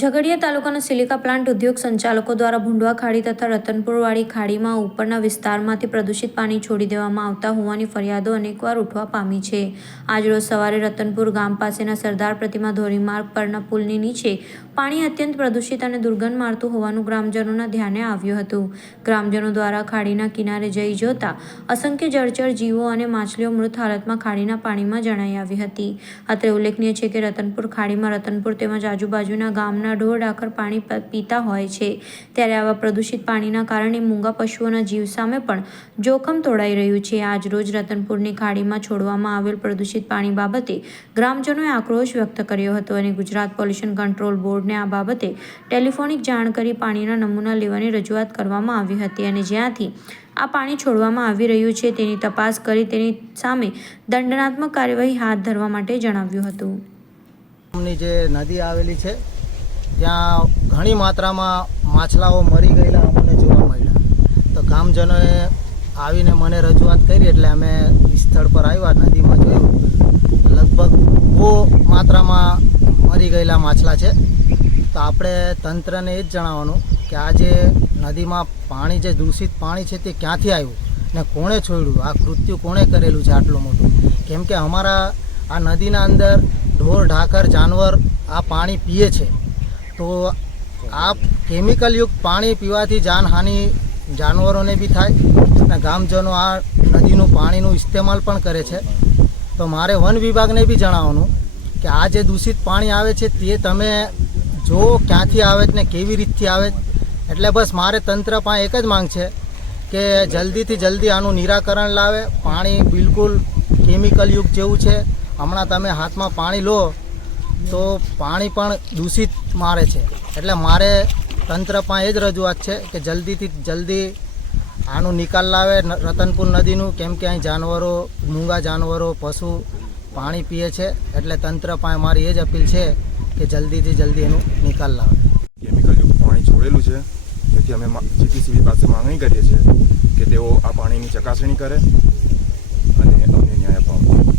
ઝઘડિયા તાલુકાના silica plant ઉદ્યોગ સંચાલકો દ્વારા ભૂંડવા ખાડી તથા રતનપુરવાળી ખાડીમાં ઉપરના વિસ્તારમાંથી પ્રદૂષિત પાણી છોડી દેવામાં આવતા હોવાની ફરિયાદો અનેકવાર ઉઠવા પામી છે. આજરોજ સવારે રતનપુર ગામ પાસેના સરદાર પ્રતિમા ધોરીમાર્ગ પરના પુલની નીચે પાણી અત્યંત પ્રદૂષિત અને દુર્ગંધ મારતું હોવાનું ગ્રામજનોના ધ્યાને આવ્યું હતું. ગ્રામજનો દ્વારા ખાડીના કિનારે જઈ જોતા અસંખ્ય જળચર જીવો અને માછલીઓ મૃત હાલતમાં ખાડીના પાણીમાં જણાઈ આવી હતી. અત્રે ઉલ્લેખનીય છે કે રતનપુર ખાડીમાં રતનપુર તેમજ આજુબાજુના ગામના ઢોર ડાકર પાણી પીતા હોય છે. ત્યારે આવા પ્રદૂષિત પાણીના કારણે મૂંગા પશુઓના જીવ સામે પણ જોખમ તોડાઈ રહ્યું છે. આજ રોજ રતનપુરની ખાડીમાં છોડવામાં આવેલ પ્રદૂષિત પાણી બાબતે ગ્રામજનોએ આક્રોશ વ્યક્ત કર્યો હતો અને ગુજરાત પોલ્યુશન કંટ્રોલ બોર્ડને આ બાબતે ટેલિફોનિક જાણ કરી પાણીના નમૂના લેવાની રજૂઆત કરવામાં આવી હતી અને જ્યાંથી આ પાણી છોડવામાં આવી રહ્યું છે તેની તપાસ કરી તેની સામે દંડનાત્મક કાર્યવાહી હાથ ધરવા માટે જણાવ્યું હતું. જે નદી આવેલી છે ત્યાં ઘણી માત્રામાં માછલાઓ મરી ગયેલા અમને જોવા મળ્યા. તો ગામજનોએ આવીને મને રજૂઆત કરી એટલે અમે સ્થળ પર આવ્યા, નદીમાં જોયું. લગભગ બહુ માત્રામાં મરી ગયેલા માછલા છે. તો આપણે તંત્રને એ જ જણાવવાનું કે આ જે નદીમાં પાણી, જે દૂષિત પાણી છે તે ક્યાંથી આવ્યું ને કોણે છોડ્યું? આ કૃત્યુ કોણે કરેલું છે આટલું મોટું? કેમ કે અમારા આ નદીના અંદર ઢોર, ઢાકર, જાનવર આ પાણી પીએ છે. તો આ કેમિકલયુક્ત પાણી પીવાથી જાનહાનિ જાનવરોને બી થાય અને ગામજનો આ નદીનું પાણીનું ઇસ્તેમાલ પણ કરે છે તો મારે વન વિભાગને બી જણાવવાનું કે આ જે દૂષિત પાણી આવે છે તે તમે જો ક્યાંથી આવે ને કેવી રીતથી આવે. એટલે બસ મારે તંત્ર પાસે એક જ માંગ છે કે જલ્દીથી જલ્દી આનું નિરાકરણ લાવે પાણી બિલકુલ કેમિકલયુક્ત જેવું છે હમણાં તમે હાથમાં પાણી લો તો પાણી પણ દૂષિત મારે છે. એટલે મારે તંત્ર પાસે એ જ રજૂઆત છે કે જલ્દીથી જલ્દી આનું નિકાલ લાવે રતનપુર નદીનું, કેમ કે અહીં જાનવરો, મૂંગા જાનવરો, પશુ પાણી પીએ છે. એટલે તંત્ર પાસે મારી એ જ અપીલ છે કે જલ્દીથી જલ્દી એનું નિકાલ લાવે. કેમિકલયુક્ત પાણી છોડેલું છે. તેથી અમે જીટીસીબી પાસે માંગણી કરીએ છીએ કે તેઓ આ પાણીની ચકાસણી કરે અને અમને ન્યાય અપાવે.